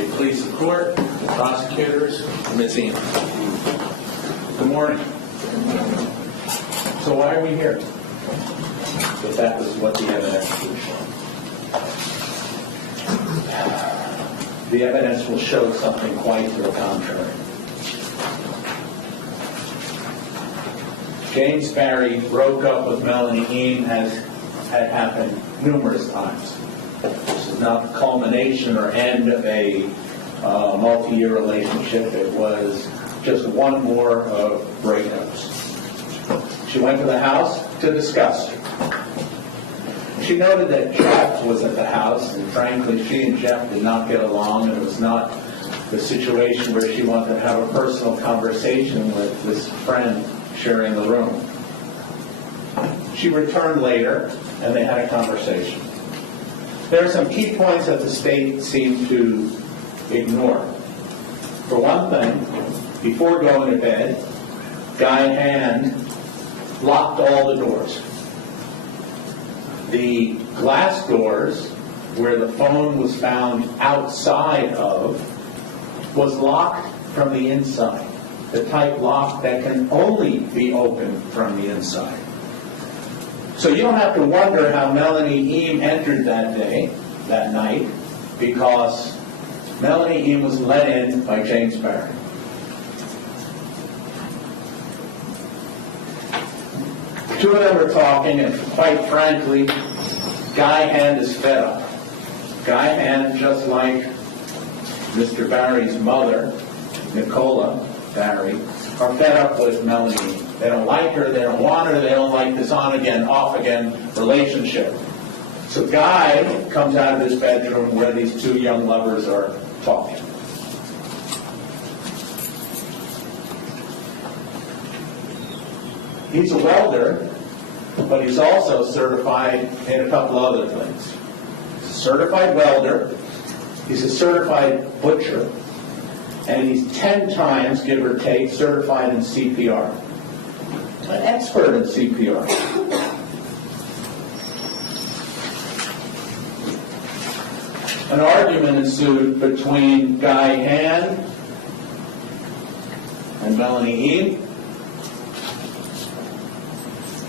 May it please the court, prosecutors, Ms. Eam. Good morning. So why are we here? If that was what the evidence would show. The evidence will show something quite to the contrary. James Barry broke up with Melanie Eam, as had happened numerous times. This is not the culmination or end of a multi-year relationship. It was just one more of breakups. She went to the house to discuss. She noted that Jeff was at the house, and frankly, she and Jeff did not get along, and it was not the situation where she wanted to have a personal conversation with this friend sharing the room. She returned later, and they had a conversation. There are some key points that the state seemed to ignore. For one thing, before going to bed, Guy Hand locked all the doors. The glass doors, where the phone was found outside of, was locked from the inside. The type lock that can only be opened from the inside. So you don't have to wonder how Melanie Eam entered that night, because Melanie Eam was let in by James Barry. The two of them were talking, and quite frankly, Guy Hand is fed up. Guy Hand, just like Mr. Barry's mother, Nicola Barry, are fed up with Melanie. They don't like her, they don't want her, they don't like this on-again, off-again relationship. So Guy comes out of his bedroom where these two young lovers are talking. He's a welder, but he's also certified in a couple other things. He's a certified welder, he's a certified butcher, and he's 10 times, give or take, certified in CPR. An expert in CPR. An argument ensued between Guy Hand and Melanie Eam,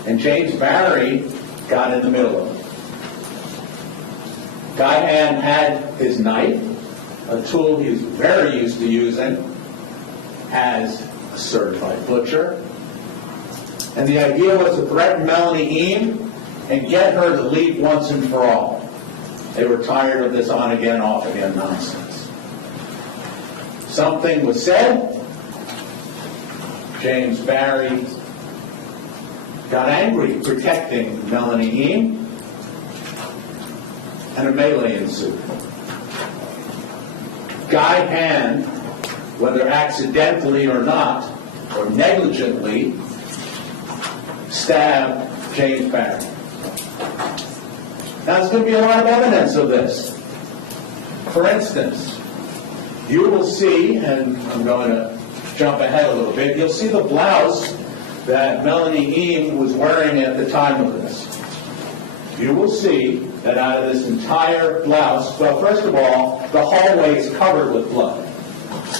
and James Barry got in the middle of it. Guy Hand had his knife, a tool he was very used to using as a certified butcher. And the idea was to threaten Melanie Eam and get her to leave once and for all. They were tired of this on-again, off-again nonsense. Something was said. James Barry got angry, protecting Melanie Eam, and a melee ensued. Guy Hand, whether accidentally or not, or negligently, stabbed James Barry. Now, there's going to be a lot of evidence of this. For instance, you will see, and I'm going to jump ahead a little bit, you'll see the blouse that Melanie Eam was wearing at the time of this. You will see that out of this entire blouse, well, first of all, the hallway is covered with blood.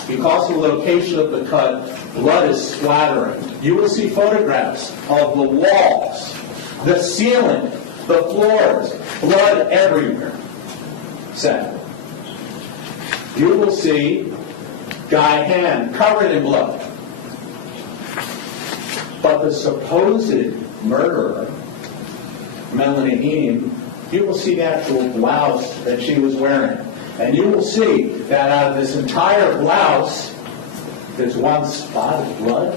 Because of the location of the cut, blood is splattering. You will see photographs of the walls, the ceiling, the floors, blood everywhere. Sadly. You will see Guy Hand covered in blood. But the supposed murderer, Melanie Eam, you will see the actual blouse that she was wearing. And you will see that out of this entire blouse, there's one spot of blood.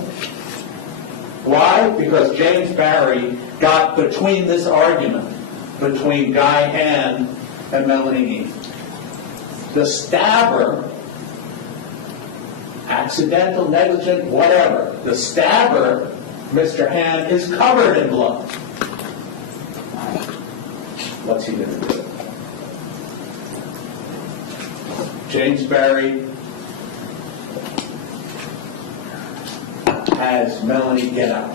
Why? Because James Barry got between this argument between Guy Hand and Melanie Eam. The stabber, accidental, negligent, whatever, the stabber, Mr. Hand, is covered in blood. What's he going to do? James Barry has Melanie get out.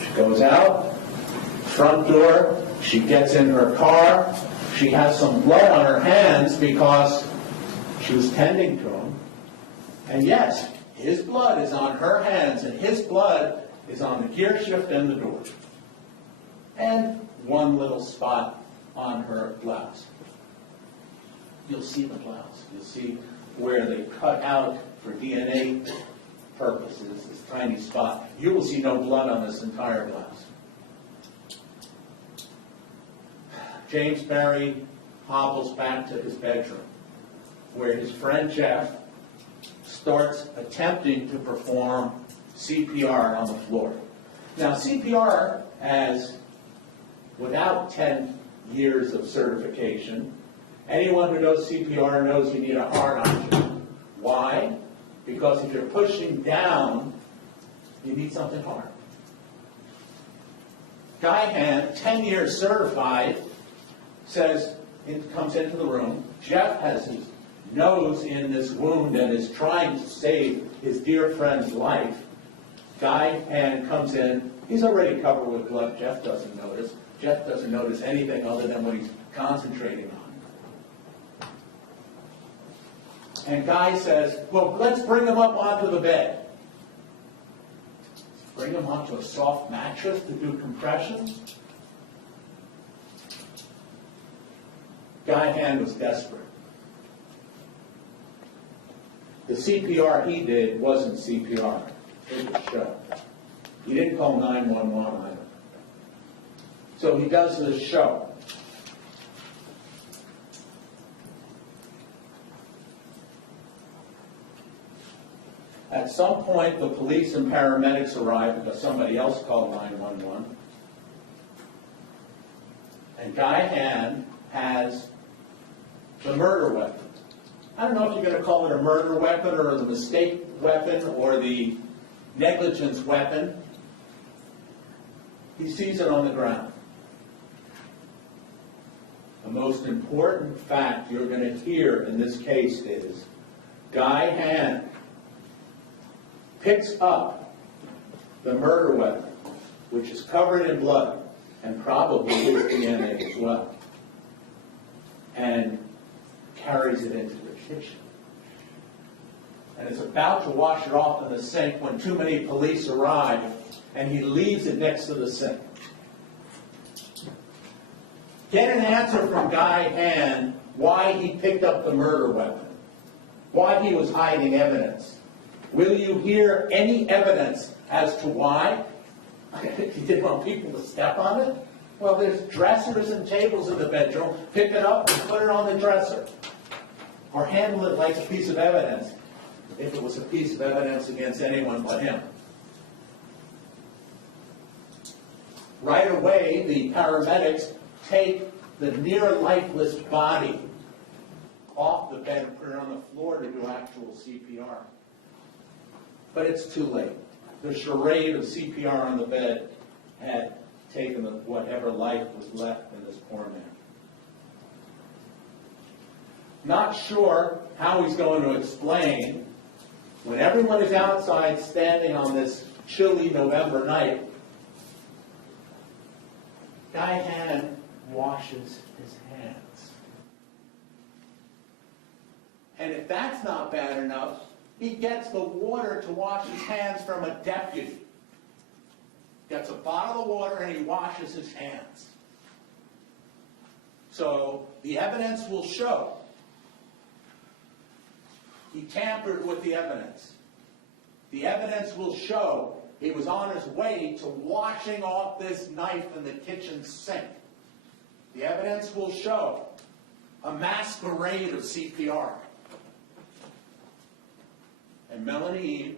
She goes out, front door, she gets in her car, she has some blood on her hands because She was tending to him. And yes, his blood is on her hands, and his blood is on the gear shift and the door. And one little spot on her blouse. You'll see the blouse. You'll see where they cut out for DNA purposes, this tiny spot. You will see no blood on this entire blouse. James Berry hobbles back to his bedroom, where his friend Jeff starts attempting to perform CPR on the floor. Now, CPR, without 10 years of certification, anyone who knows CPR knows you need a heart oxygen. Why? Because if you're pushing down, you need something hard. Guy Hand, 10 years certified, comes into the room. Jeff has his nose in this wound and is trying to save his dear friend's life. Guy Hand comes in. He's already covered with blood. Jeff doesn't notice. Jeff doesn't notice anything other than what he's concentrating on. And Guy says, well, let's bring him up onto the bed. Bring him onto a soft mattress to do compressions? Guy Hand was desperate. The CPR he did wasn't CPR. It was show. He didn't call 911 either. So he does this show. At some point, the police and paramedics arrive because somebody else called 911. And Guy Hand has the murder weapon. I don't know if you're going to call it a murder weapon or the mistake weapon or the negligence weapon. He sees it on the ground. The most important fact you're going to hear in this case is Guy Hand picks up the murder weapon, which is covered in blood and probably his DNA as well, and carries it into the kitchen. And is about to wash it off in the sink when too many police arrive, and he leaves it next to the sink. Get an answer from Guy Hand why he picked up the murder weapon, why he was hiding evidence. Will you hear any evidence as to why? He didn't want people to step on it? Well, there's dressers and tables in the bedroom. Pick it up and put it on the dresser. Or handle it like a piece of evidence, if it was a piece of evidence against anyone but him. Right away, the paramedics take the near lifeless body off the bed and put it on the floor to do actual CPR. But it's too late. The charade of CPR on the bed had taken whatever life was left in this poor man. Not sure how he's going to explain, when everyone is outside standing on this chilly November night, Guy Hand washes his hands. And if that's not bad enough, he gets the water to wash his hands from a deputy. Gets a bottle of water and he washes his hands. So the evidence will show he tampered with the evidence. The evidence will show he was on his way to washing off this knife in the kitchen sink. The evidence will show a masquerade of CPR. And Melanie Eam,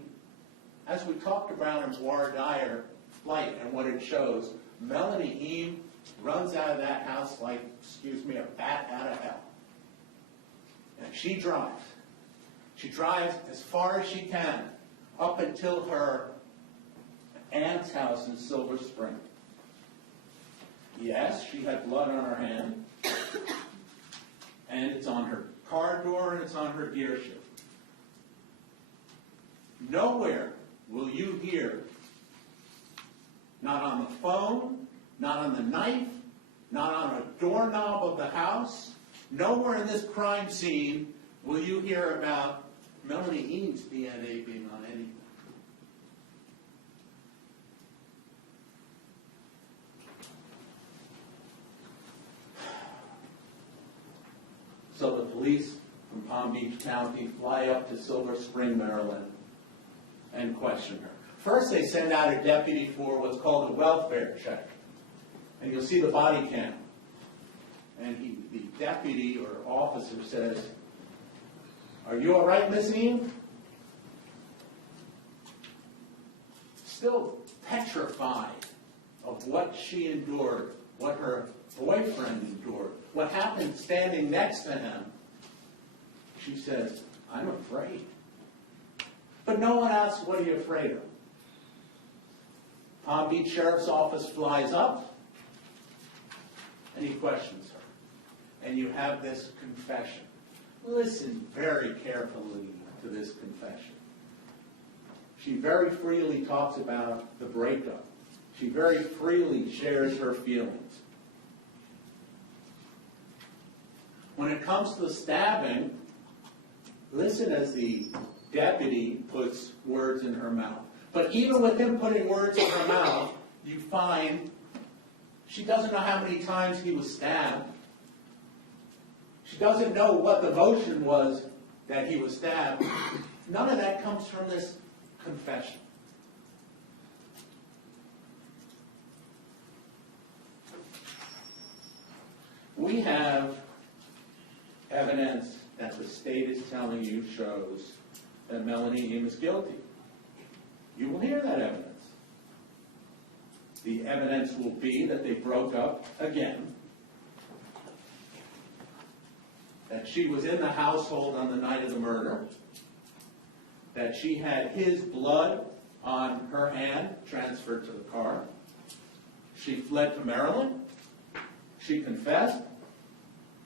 as we talked about in Voir Dire Flight and what it shows, Melanie Eam runs out of that house like, excuse me, a bat out of hell. And she drives. She drives as far as she can up until her aunt's house in Silver Spring. Yes, she had blood on her hand, and it's on her car door and it's on her gear shift. Nowhere will you hear, not on the phone, not on the knife, not on a doorknob of the house, nowhere in this crime scene will you hear about Melanie Eam's DNA being on any? So the police from Palm Beach County fly up to Silver Spring, Maryland, and question her. First, they send out a deputy for what's called a welfare check. And you'll see the body cam. And the deputy or officer says, "Are you all right, Miss Eam?" Still petrified of what she endured, what her boyfriend endured, what happened standing next to him. She says, "I'm afraid." But no one asks, "What are you afraid of?" Palm Beach Sheriff's Office flies up, and he questions her. And you have this confession. Listen very carefully to this confession. She very freely talks about the breakup. She very freely shares her feelings. When it comes to the stabbing, listen as the deputy puts words in her mouth. But even with him putting words in her mouth, you find she doesn't know how many times he was stabbed. She doesn't know what the motion was that he was stabbed. None of that comes from this confession. We have evidence that the state is telling you shows that Melanie Eam is guilty. You will hear that evidence. The evidence will be that they broke up again, that she was in the household on the night of the murder, that she had his blood on her hand transferred to the car. She fled to Maryland. She confessed.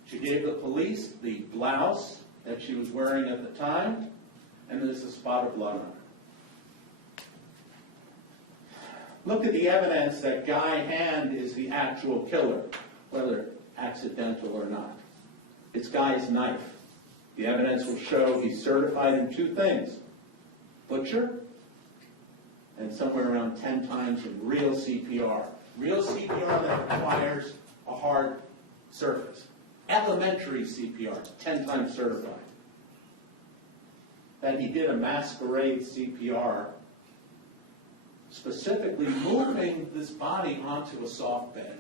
She gave the police the blouse that she was wearing at the time, and there's a spot of blood on her. Look at the evidence that Guy Hand is the actual killer, whether accidental or not. It's Guy's knife. The evidence will show he's certified in two things: butcher, and somewhere around 10 times in real CPR. Real CPR that requires a hard surface. Elementary CPR, 10 times certified. That he did a masquerade CPR, specifically moving this body onto a soft bed.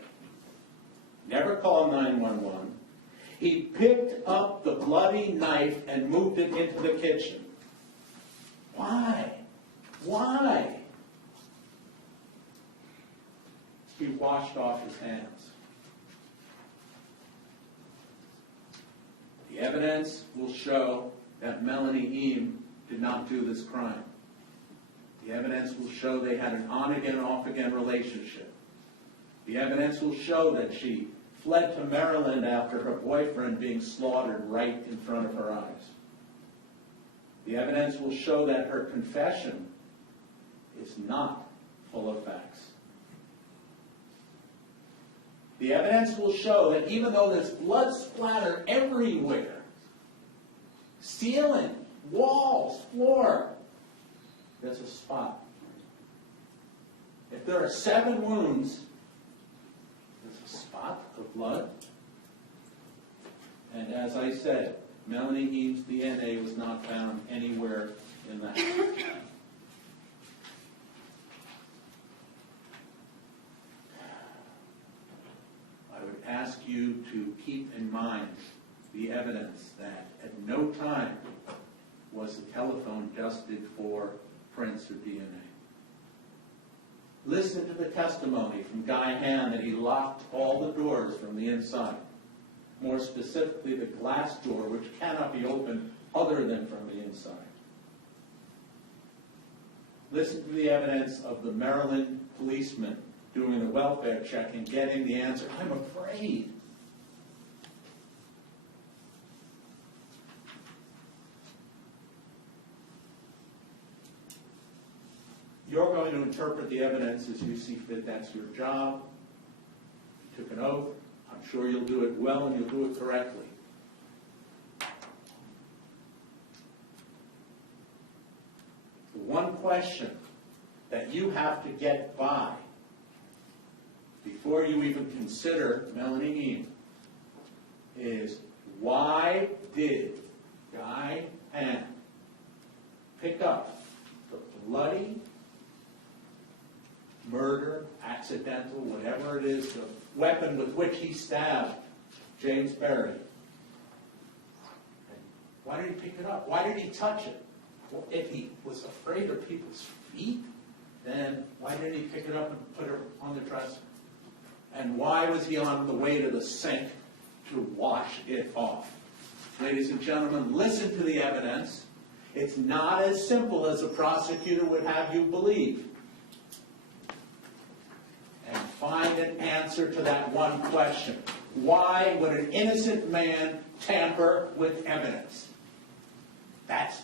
Never called 911. He picked up the bloody knife and moved it into the kitchen. Why? Why? He washed off his hands. The evidence will show that Melanie Eam did not do this crime. The evidence will show they had an on-again, off-again relationship. The evidence will show that she fled to Maryland after her boyfriend being slaughtered right in front of her eyes. The evidence will show that her confession is not full of facts. The evidence will show that even though there's blood splatter everywhere, ceiling, walls, floor, there's a spot. If there are 7 wounds, there's a spot of blood. And as I said, Melanie Eam's DNA was not found anywhere in the house. I would ask you to keep in mind the evidence that at no time was the telephone dusted for prints or DNA. Listen to the testimony from Guy Hand that he locked all the doors from the inside. More specifically, the glass door, which cannot be opened other than from the inside. Listen to the evidence of the Maryland policeman doing a welfare check and getting the answer, "I'm afraid." You're going to interpret the evidence as you see fit. That's your job. You took an oath. I'm sure you'll do it well and you'll do it correctly. one question that you have to get by before you even consider Melanie Eam is, why did Guy Hand pick up the bloody murder, accidental, whatever it is, the weapon with which he stabbed James Berry? And why did he pick it up? Why did he touch it? Well, if he was afraid of people's feet, then why didn't he pick it up and put it on the dresser? And why was he on the way to the sink to wash it off? Ladies and gentlemen, listen to the evidence. It's not as simple as a prosecutor would have you believe. And find an answer to that one question. Why would an innocent man tamper with evidence? That's